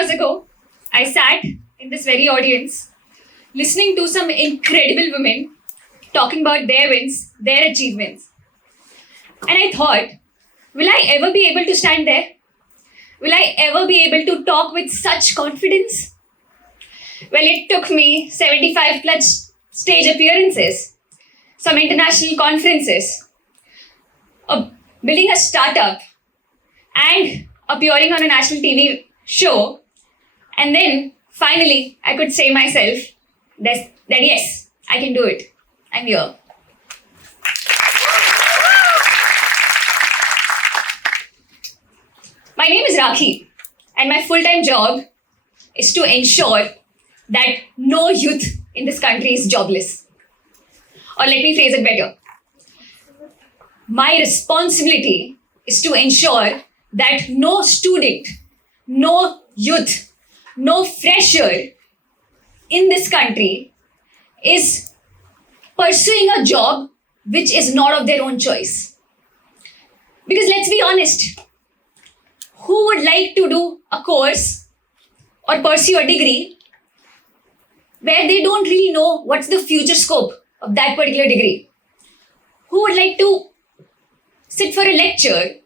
years ago, I sat in this very audience listening to some incredible women talking about their wins, their achievements. And I thought, will I ever be able to stand there? Will I ever be able to talk with such confidence? Well, it took me 75 plus stage appearances, some international conferences, building a startup, and appearing on a national TV show. And then finally, I could say myself that yes, I can do it. I'm here. My name is Rakhi, and my full-time job is to ensure that no youth in this country is jobless. Or let me phrase it better. My responsibility is to ensure that no student, no youth, no fresher in this country is pursuing a job which is not of their own choice. Because let's be honest, who would like to do a course or pursue a degree where they don't really know what's the future scope of that particular degree? Who would like to sit for a lecture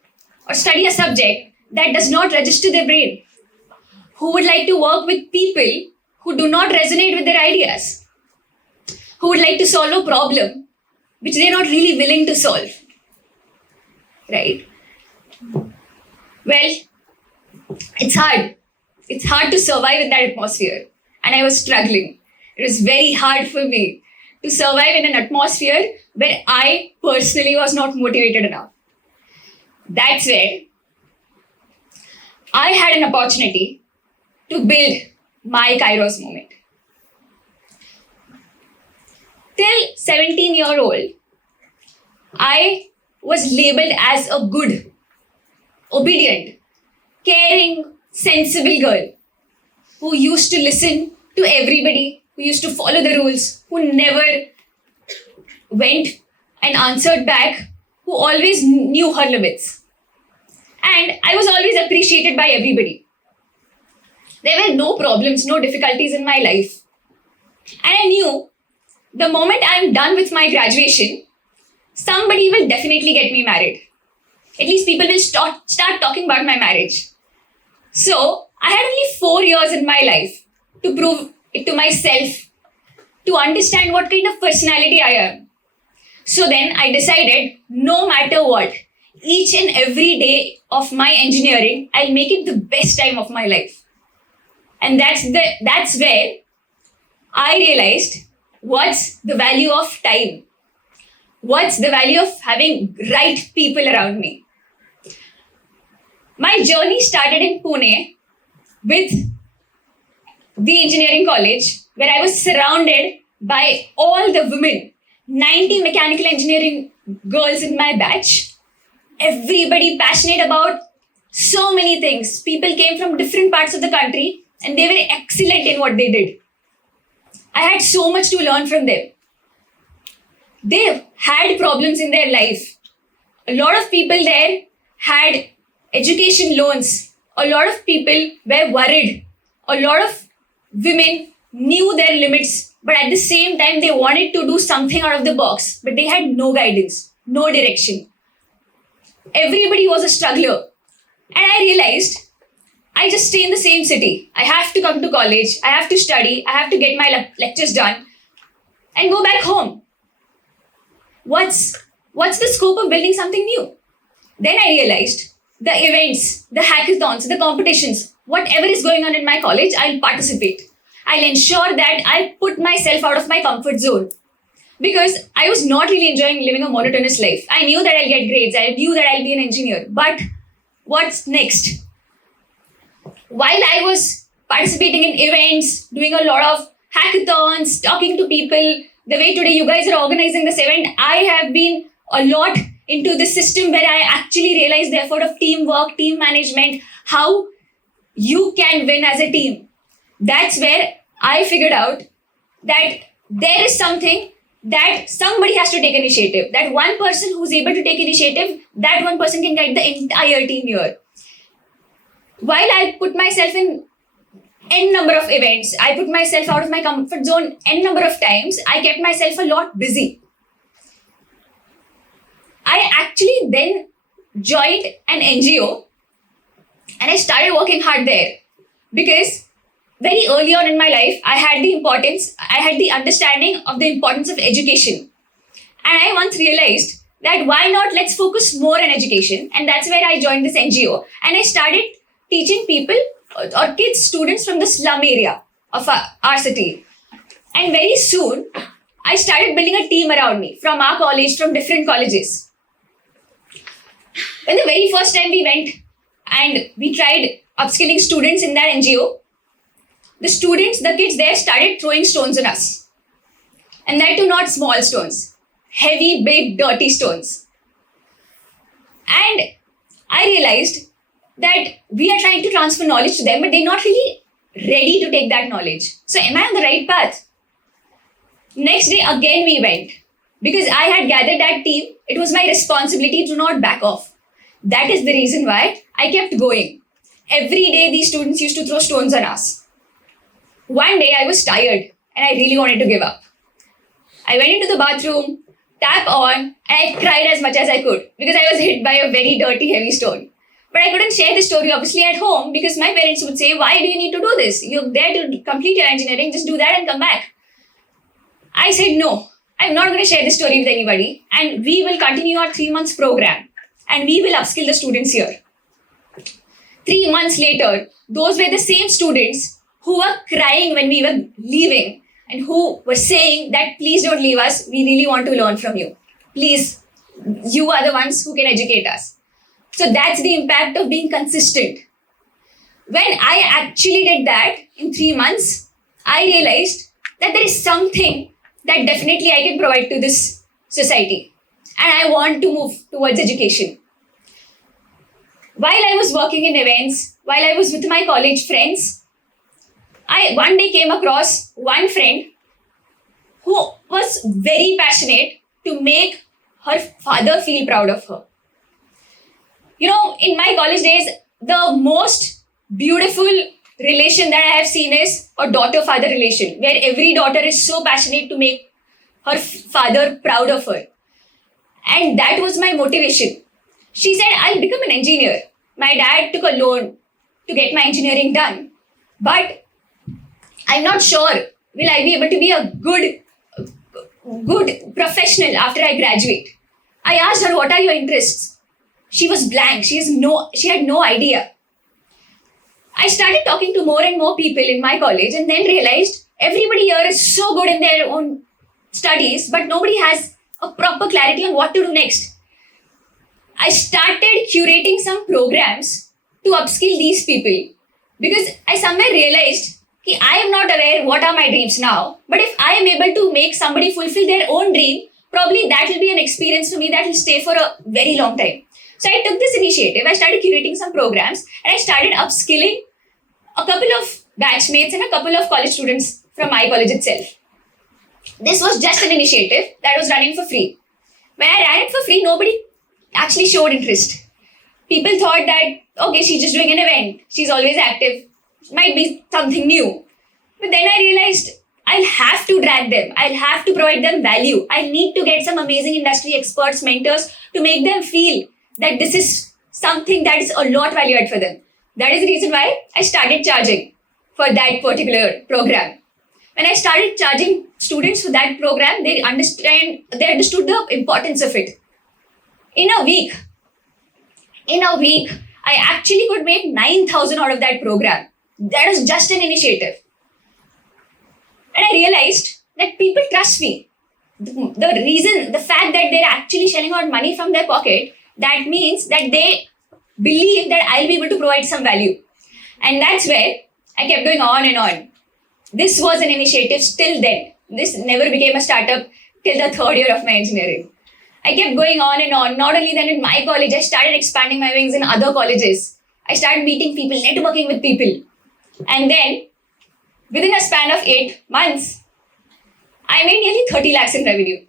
or study a subject that does not register their brain? Who would like to work with people who do not resonate with their ideas? Who would like to solve a problem which they're not really willing to solve? Right? Well, it's hard. It's hard to survive in that atmosphere. And I was struggling. It was very hard for me to survive in an atmosphere where I personally was not motivated enough. That's where I had an opportunity to build my Kairos moment. Till 17-year-old, I was labeled as a good, obedient, caring, sensible girl who used to listen to everybody, who used to follow the rules, who never went and answered back, who always knew her limits. And I was always appreciated by everybody. There were no problems, no difficulties in my life. And I knew the moment I'm done with my graduation, somebody will definitely get me married. At least people will start talking about my marriage. So I had only 4 years in my life to prove it to myself, to understand what kind of personality I am. So then I decided, no matter what, each and every day of my engineering, I'll make it the best time of my life. And that's where I realized what's the value of time. What's the value of having right people around me? My journey started in Pune with the engineering college, where I was surrounded by all the women, 90 mechanical engineering girls in my batch. Everybody passionate about so many things. People came from different parts of the country and they were excellent in what they did. I had so much to learn from them. They had problems in their life. A lot of people there had education loans. A lot of people were worried. A lot of women knew their limits, but at the same time, they wanted to do something out of the box, but they had no guidance, no direction. Everybody was a struggler. And I realized I just stay in the same city. I have to come to college. I have to study. I have to get my lectures done and go back home. What's the scope of building something new? Then I realized the events, the hackathons, the competitions, whatever is going on in my college, I'll participate. I'll ensure that I put myself out of my comfort zone. Because I was not really enjoying living a monotonous life. I knew that I'll get grades. I knew that I'll be an engineer. But what's next? While I was participating in events, doing a lot of hackathons, talking to people, the way today you guys are organizing this event, I have been a lot into the system where I actually realized the effort of teamwork, team management, how you can win as a team. That's where I figured out that there is something that somebody has to take initiative. That one person who's able to take initiative, that one person can guide the entire team here. While I put myself in N number of events. I put myself out of my comfort zone N number of times. I kept myself a lot busy. I actually then joined an NGO and I started working hard there because very early on in my life, I had the understanding of the importance of education. And I once realized that why not let's focus more on education. And that's where I joined this NGO and I started teaching people or kids, students from the slum area of our city. And very soon, I started building a team around me from our college, from different colleges. When the very first time we went and we tried upskilling students in that NGO, the kids there started throwing stones on us. And that too not small stones, heavy, big, dirty stones. And I realized that we are trying to transfer knowledge to them, but they're not really ready to take that knowledge. So am I on the right path? Next day again we went. Because I had gathered that team, it was my responsibility to not back off. That is the reason why I kept going. Every day these students used to throw stones on us. One day I was tired and I really wanted to give up. I went into the bathroom, tap on, and I cried as much as I could because I was hit by a very dirty, heavy stone. But I couldn't share this story obviously at home because my parents would say, why do you need to do this? You're there to complete your engineering, just do that and come back. I said, no, I'm not going to share this story with anybody and we will continue our 3 months program and we will upskill the students here. 3 months later, those were the same students who were crying when we were leaving and who were saying that please don't leave us, we really want to learn from you. Please, you are the ones who can educate us. So that's the impact of being consistent. When I actually did that in 3 months, I realized that there is something that definitely I can provide to this society. And I want to move towards education. While I was working in events, while I was with my college friends, I one day came across one friend who was very passionate to make her father feel proud of her. You know, in my college days, the most beautiful relation that I have seen is a daughter-father relation, where every daughter is so passionate to make her father proud of her. And that was my motivation. She said, I'll become an engineer. My dad took a loan to get my engineering done. But I'm not sure will I be able to be a good professional after I graduate. I asked her, what are your interests? She was blank. She had no idea. I started talking to more and more people in my college and then realized everybody here is so good in their own studies, but nobody has a proper clarity on what to do next. I started curating some programs to upskill these people because I somewhere realized that I am not aware what are my dreams now, but if I am able to make somebody fulfill their own dream, probably that will be an experience for me that will stay for a very long time. So I took this initiative, I started curating some programs and I started upskilling a couple of batchmates and a couple of college students from my college itself. This was just an initiative that was running for free. When I ran it for free, nobody actually showed interest. People thought that, okay, she's just doing an event. She's always active. Might be something new. But then I realized I'll have to drag them. I'll have to provide them value. I need to get some amazing industry experts, mentors to make them feel that this is something that is a lot value add for them. That is the reason why I started charging for that particular program. When I started charging students for that program, they understood the importance of it. In a week, I actually could make 9,000 out of that program. That was just an initiative. And I realized that people trust me. The fact that they're actually shelling out money from their pocket, that means that they believe that I'll be able to provide some value. And that's where I kept going on and on. This was an initiative still then. This never became a startup till the third year of my engineering. I kept going on and on. Not only then in my college, I started expanding my wings in other colleges. I started meeting people, networking with people. And then, within a span of 8 months, I made nearly 30 lakhs in revenue.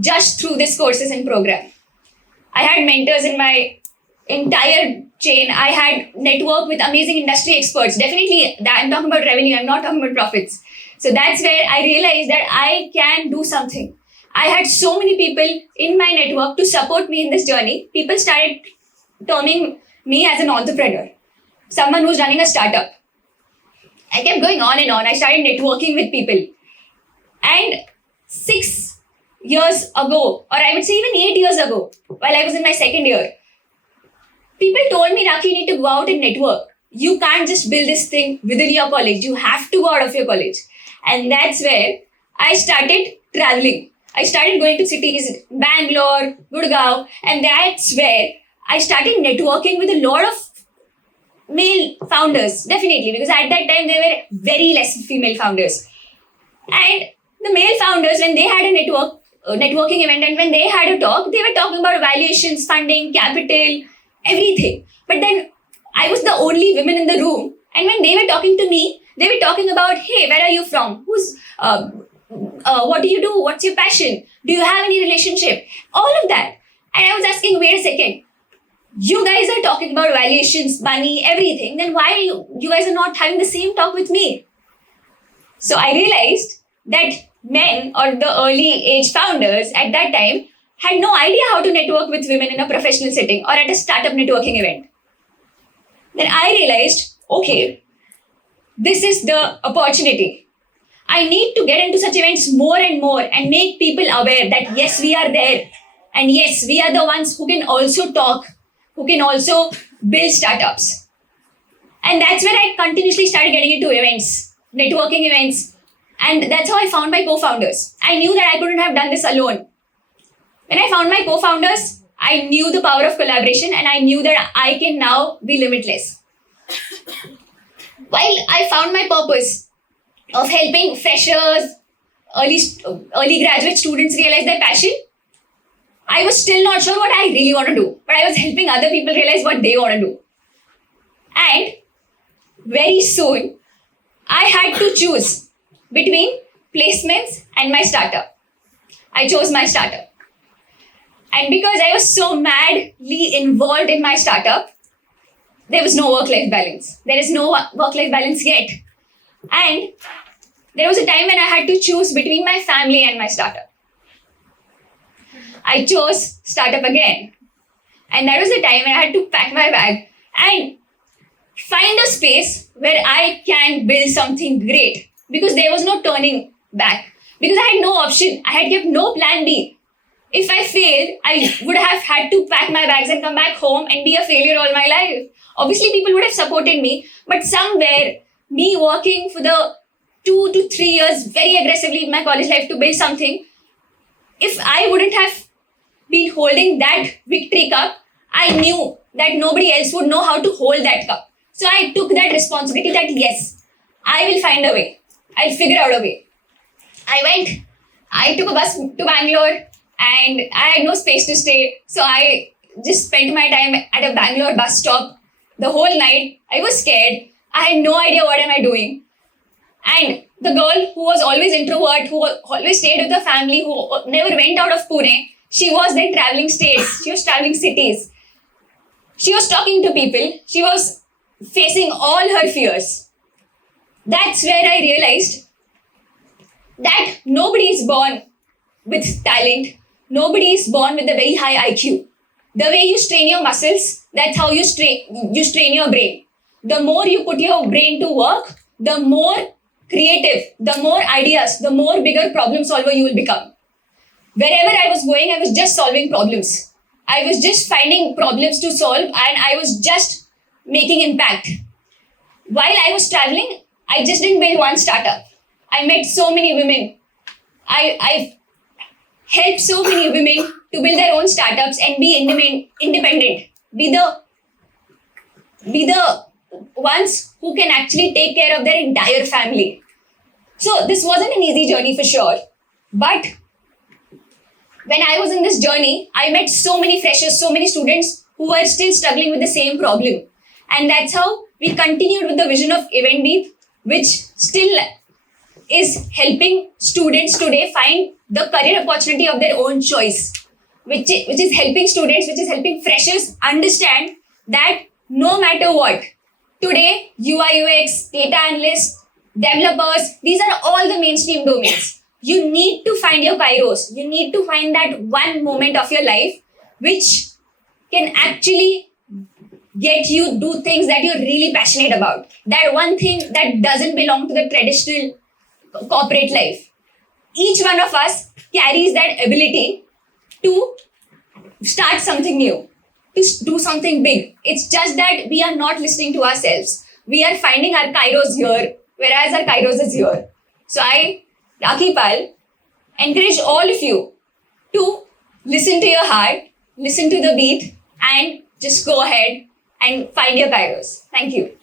Just through this courses and program. I had mentors in my entire chain. I had network with amazing industry experts. Definitely, I'm talking about revenue. I'm not talking about profits. So that's where I realized that I can do something. I had so many people in my network to support me in this journey. People started terming me as an entrepreneur, someone who's running a startup. I kept going on and on. I started networking with people. And 6 years ago, or I would say even 8 years ago, while I was in my second year, people told me, Rakhi, you need to go out and network. You can't just build this thing within your college. You have to go out of your college. And that's where I started traveling. I started going to cities, Bangalore, Gurgaon, and that's where I started networking with a lot of male founders, definitely, because at that time there were very less female founders. And the male founders, when they had a networking event, and when they had a talk, they were talking about valuations, funding, capital, everything. But then I was the only woman in the room, and when they were talking to me, they were talking about, hey, where are you from? What do you do? What's your passion? Do you have any relationship? All of that. And I was asking, wait a second. You guys are talking about valuations, money, everything. Then why you guys are not having the same talk with me? So I realized that men or the early age founders at that time had no idea how to network with women in a professional setting or at a startup networking event. Then I realized, okay, this is the opportunity. I need to get into such events more and more and make people aware that yes, we are there. And yes, we are the ones who can also talk, who can also build startups. And that's where I continuously started getting into events, networking events. And that's how I found my co-founders. I knew that I couldn't have done this alone. When I found my co-founders, I knew the power of collaboration and I knew that I can now be limitless. While I found my purpose of helping freshers, early graduate students realize their passion, I was still not sure what I really want to do, but I was helping other people realize what they want to do. And very soon, I had to choose between placements and my startup. I chose my startup. And because I was so madly involved in my startup, there was no work-life balance. There is no work-life balance yet. And there was a time when I had to choose between my family and my startup. I chose startup again. And that was the time when I had to pack my bag and find a space where I can build something great. Because there was no turning back. Because I had no option. I had kept no plan B. If I failed, I would have had to pack my bags and come back home and be a failure all my life. Obviously, people would have supported me. But somewhere, me working for the 2 to 3 years very aggressively in my college life to build something, if I wouldn't have been holding that victory cup, I knew that nobody else would know how to hold that cup. So I took that responsibility that yes, I will find a way. I'll figure out a way. I took a bus to Bangalore and I had no space to stay. So I just spent my time at a Bangalore bus stop the whole night. I was scared. I had no idea what am I doing. And the girl who was always introvert, who always stayed with her family, who never went out of Pune, she was then traveling states. She was traveling cities. She was talking to people. She was facing all her fears. That's where I realized that nobody is born with talent. Nobody is born with a very high IQ. The way you strain your muscles, that's how you strain your brain. The more you put your brain to work, the more creative, the more ideas, the more bigger problem solver you will become. Wherever I was going, I was just solving problems. I was just finding problems to solve and I was just making impact. While I was traveling, I just didn't build one startup. I met so many women. I helped so many women to build their own startups and be independent. Be the ones who can actually take care of their entire family. So this wasn't an easy journey for sure. But when I was in this journey, I met so many freshers, so many students who were still struggling with the same problem. And that's how we continued with the vision of EventDeep, which still is helping students today find the career opportunity of their own choice. which is helping students, which is helping freshers understand that no matter what, today UI UX, data analysts, developers, these are all the mainstream domains. You need to find your kairos. You need to find that one moment of your life which can actually get you do things that you're really passionate about. That one thing that doesn't belong to the traditional corporate life. Each one of us carries that ability to start something new, to do something big. It's just that we are not listening to ourselves. We are finding our kairos here, whereas our kairos is here. So I, Rakhi Pal, encourage all of you to listen to your heart, listen to the beat, and just go ahead and find your kairos. Thank you.